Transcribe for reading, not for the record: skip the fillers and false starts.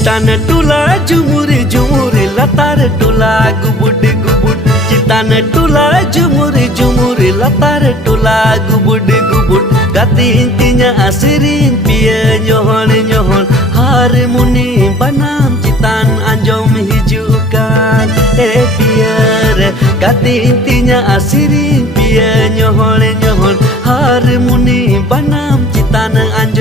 Citana tula jumur jumur latar tula gubud gubud. Citana tula jumur jumur latar tula gubud gubud. Gati intinya asirin pia nyohon nyohon. Harmoni banam citan anjom hijukan piar. Gati intinya asirin pia nyohon nyohon. Harmoni banam citan anjom